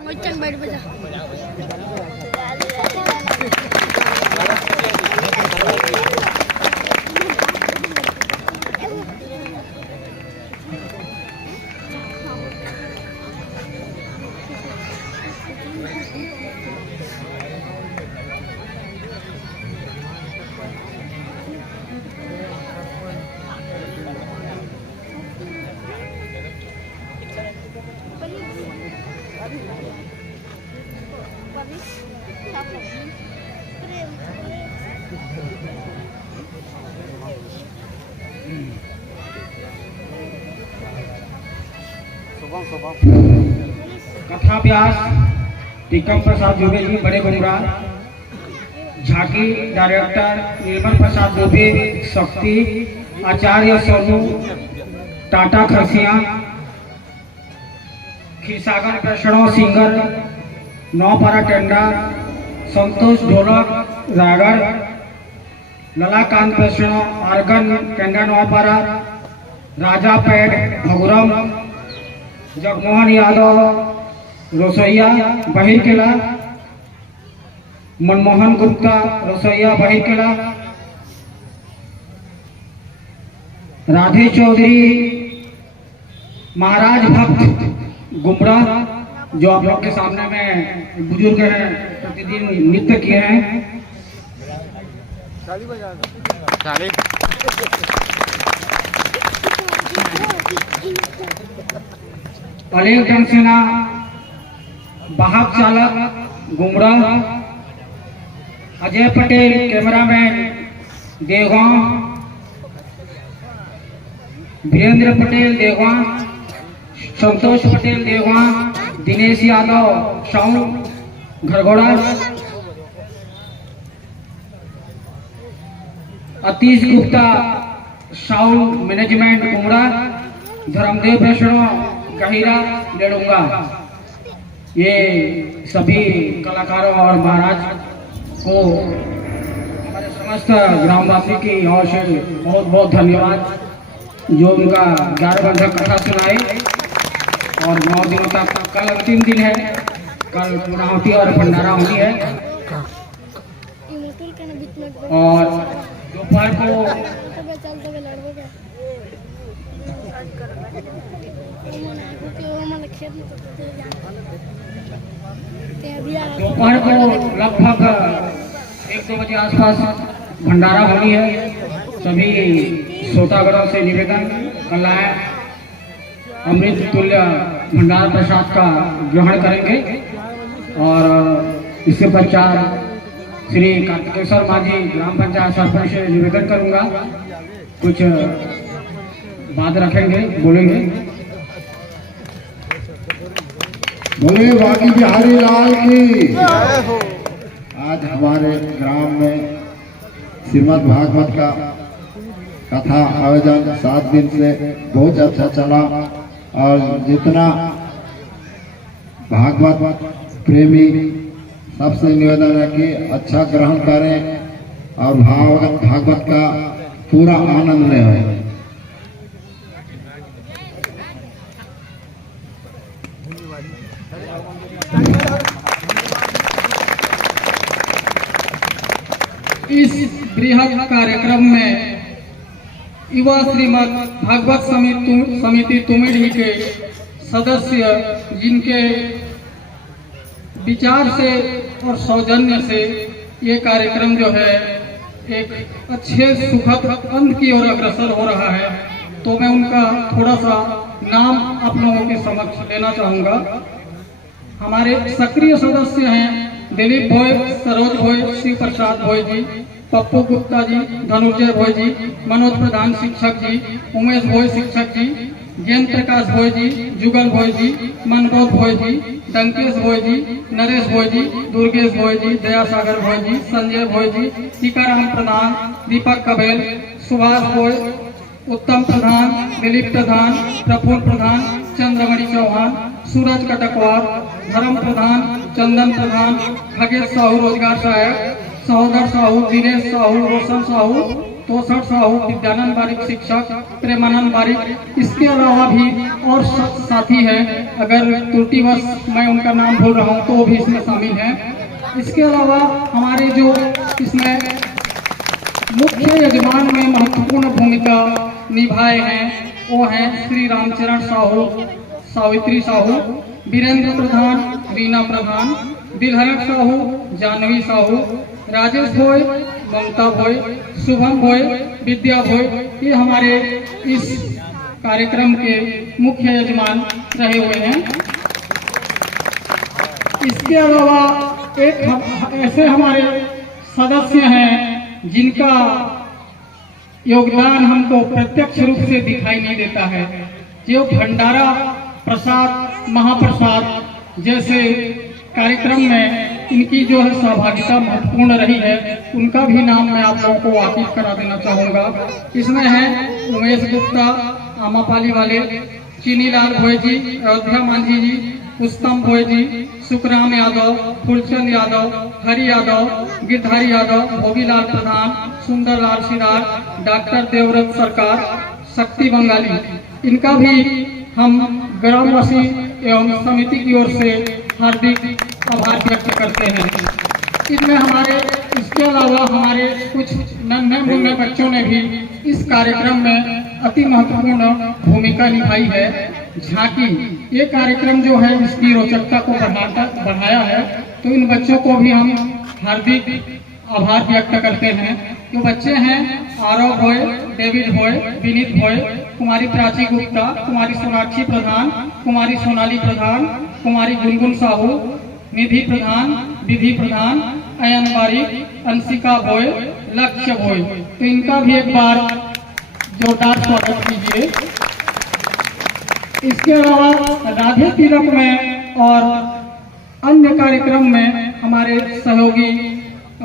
बैठ बजा कथा व्यास टीकम प्रसाद दुबे जी बड़े बुमरा, झांकी डायरेक्टर निर्मल प्रसाद दुबे, शक्ति आचार्य सोनू टाटा खरसिया, खीसागर कृष्णो सिंगर नौपारा टेंडा, संतोष ढोलक रागर, ललाकांत कृष्णो आर्गन टेंडा नौपारा, राजा पेड़ भगुरम, जगमोहन यादव रसोईया बहिरकेला, मनमोहन गुप्ता रसोईया बहिरकेला, राधे चौधरी महाराज भक्त गुमरा, जो आप लोग के सामने में बुजुर्ग हैं, प्रतिदिन नृत्य किए हैं। अलेख जंगसेना वाहक चालक Gumra, Ajay Patel cameraman Devgaon, Virendra Patel Devgaon, Santosh Patel Devgaon, Dinesh Yadav sound Gharghoda, Atish Gupta sound management Gumra, Dharmdev Vaishnav Gahira Ledunga. ये सभी कलाकारों और महाराज को हमारे समस्त ग्रामवासी की ओर से बहुत बहुत धन्यवाद, जो उनका 11 बंधक कथा सुनाए। और 9 दिनों तक, कल अंतिम दिन है, कल पूर्णाहुति और भंडारा होनी है। और दोपहर को दोपहर को लगभग 1-2 बजे आसपास भंडारा होनी है। सभी श्रोतागणों से निवेदन, कल आए अमृत तुल्य भंडारा प्रसाद का ग्रहण करेंगे। और इससे पश्चात श्री कार्तिकेश्वर माझी ग्राम पंचायत सरपंच से निवेदन करूंगा, कुछ बात रखेंगे, बोलेंगे। बोले बाकी बिहारी लाल की। आज हमारे ग्राम में श्रीमद् भागवत का कथा आयोजन 7 दिन से बहुत अच्छा चला। और जितना भागवत प्रेमी सबसे निवेदन है कि अच्छा ग्रहण करें और भागवत का पूरा आनंद लें। इस बृहद कार्यक्रम में युवा श्रीमद् भागवत समिति तुमिडी के सदस्य, जिनके विचार से और सौजन्य से ये कार्यक्रम जो है एक अच्छे सुखद अंत की ओर अग्रसर हो रहा है, तो मैं उनका थोड़ा सा नाम आप लोगों के समक्ष लेना चाहूँगा। हमारे सक्रिय सदस्य हैं दिलीप भोई, सरोज भोई, शिव प्रसाद भोई जी, पप्पू गुप्ता जी, धनुंजय भोई जी, मनोज प्रधान शिक्षक जी, उमेश भोई शिक्षक जी, जयंत प्रकाश भोई जी, जुगल भोई जी, मनबोध भोई जी, डंकेश भोई जी, नरेश भोई जी, दुर्गेश भोई जी, दयासागर भोई जी, संजय भोई जी, टीकाराम प्रधान, दीपक कबेल, सुभाष भोई, उत्तम प्रधान, दिलीप प्रधान, प्रफुल्ल प्रधान, चंद्रमणि चौहान, सूरज कटकवार, धर्म प्रधान, चंदन प्रधान, खगेश साहू रोजगार सहायक, सहोदर साहू, दिनेश साहू, रोशन साहू, तोसठ साहू, विद्यानंद बारिक शिक्षक, प्रेमानंद बारिक, इसके अलावा भी और साथी हैं। अगर त्रुटिवश मैं उनका नाम भूल रहा हूँ तो वो भी इसमें शामिल हैं। इसके अलावा हमारे जो इसमें मुख्य यजमान में महत्वपूर्ण भूमिका निभाए हैं वो हैं श्री रामचरण साहू, सावित्री साहू, वीरेंद्र प्रधान, रीना प्रधान, दिलहरक साहू, जानवी साहू, राजेश भोई, ममता भोई, शुभम भोई, विद्या भोई, ये हमारे इस कार्यक्रम के मुख्य यजमान रहे हुए हैं। इसके अलावा एक ऐसे हमारे सदस्य हैं जिनका योगदान हमको प्रत्यक्ष रूप से दिखाई नहीं देता है, जो भंडारा प्रसाद, महाप्रसाद जैसे कार्यक्रम में इनकी जो है सहभागिता महत्वपूर्ण रही है, उनका भी नाम मैं आप लोगों को वाकिफ करा देना चाहूँगा। इसमें है उमेश गुप्ता, आमापाली वाले, चीनीलाल भोई जी, अयोध्या मांझी जी, उत्तम भोई जी, सुखराम यादव, फूलचंद यादव, हरि यादव, गिरधारी यादव, भोगीलाल प्रधान, सुंदरलाल सिदार, डॉक्टर देवव्रत सरकार, शक्ति बंगाली, इनका भी हम ग्रामवासी एवं समिति की ओर से हार्दिक आभार व्यक्त करते हैं। इसमें हमारे इसके अलावा हमारे कुछ नन्हे मुन्ने बच्चों ने भी इस कार्यक्रम में अति महत्वपूर्ण भूमिका निभाई है। झांकी, ये कार्यक्रम जो है इसकी रोचकता को बढ़ाया है, तो इन बच्चों को भी हम हार्दिक आभार व्यक्त करते हैं। जो बच्चे हैं आरव भोई, डेविड भोई, विनीत भोई, कुमारी प्राची गुप्ता, कुमारी सोनाक्षी प्रधान, कुमारी सोनाली प्रधान, कुमारी गुनगुन साहू, निधि प्रधान, विधि प्रधान, अयन बारिक, अंशिका भोई, लक्ष्य भोई, तो इनका भी एक बार जोरदार स्वागत कीजिए। इसके अलावा राधे तिलक में और अन्य कार्यक्रम में हमारे सहयोगी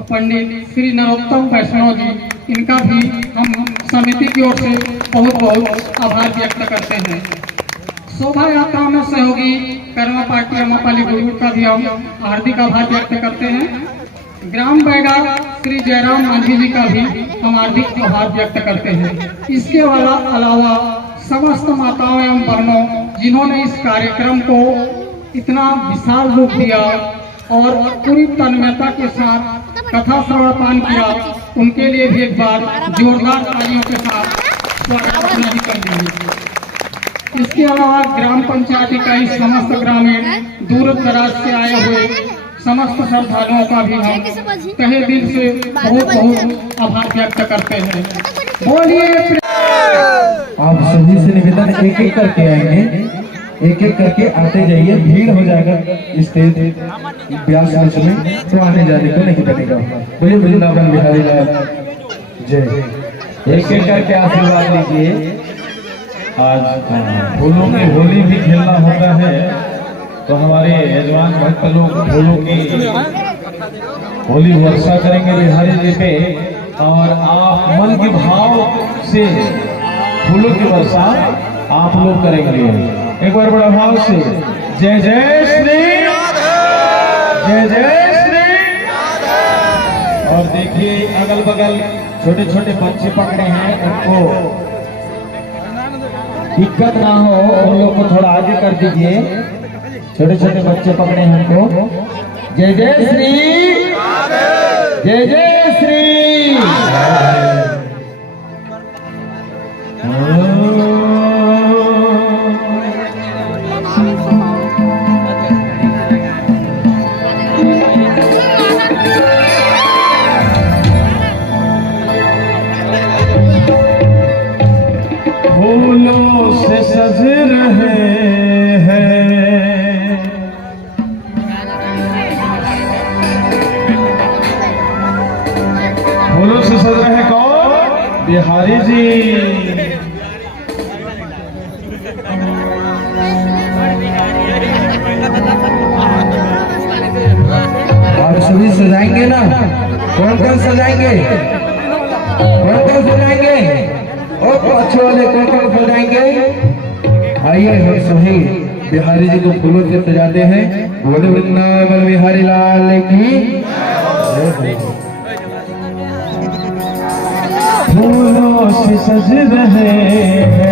पंडित श्री नरोत्तम वैष्णव जी, इनका भी हम समिति की ओर से बहुत बहुत आभार व्यक्त करते हैं। शोभा यात्रा में सहयोगी कर्मा पार्टी अमापाली गुरु का भी हम हार्दिक आभार व्यक्त करते हैं। ग्राम बैगा श्री जयराम मांझी जी का भी हम हार्दिक आभार व्यक्त करते हैं। इसके अलावा समस्त माताओं एवं बहनों जिन्होंने इस कार्यक्रम को इतना विशाल रूप दिया और पूरी तन्मयता के साथ कथा श्रवणपान किया, उनके लिए भी एक बार जोरदार तालियों के साथ स्वागत नहीं कर दीजिए। इसके अलावा ग्राम पंचायत इकाई समस्त ग्रामीण दूर दराज से आए हुए समस्त श्रद्धालुओं का भी हम तहे दिल से बहुत बहुत आभार व्यक्त करते हैं। बोलिए। आप सभी से निवेदन एक एक करके आएंगे, एक एक करके आते जाइए, भीड़ हो जाएगा स्टेज व्यास मंच में, तो आने जाने को नहीं बनेगा। बोलिए वृंदावन बिहारी लाल जय। एक एक करके आशीर्वाद लीजिए। आज फूलों की होली भी खेलना होता है, तो हमारे यजमान भक्त लोग फूलों की होली वर्षा करेंगे बिहारी जी पे, और आप मन के भाव से फूलों की वर्षा आप लोग करेंगे। एक बार बड़ा भाव से जय जय श्री, जय जय श्री। और देखिए अगल बगल छोटे छोटे बच्चे पकड़े हैं, उनको दिक्कत ना हो, उन लोग को थोड़ा आगे कर दीजिए। छोटे छोटे बच्चे पकड़े हैं उनको। जय जय श्री, जय जय श्री। फूलों से सज रहे हैं, फूलों से सज रहे हैं कौन? बिहारी जी। आप सभी सजाएंगे ना? कौन कौन सजाएंगे? कौन कौन सजाएंगे? और अच्छे वाले कौन कौन सजाएंगे? आइए हम सभी बिहारी जी को फूलों से सजाते हैं। बोले वृंदावन बिहारी लाल की। फूलों से सज रहे हैं।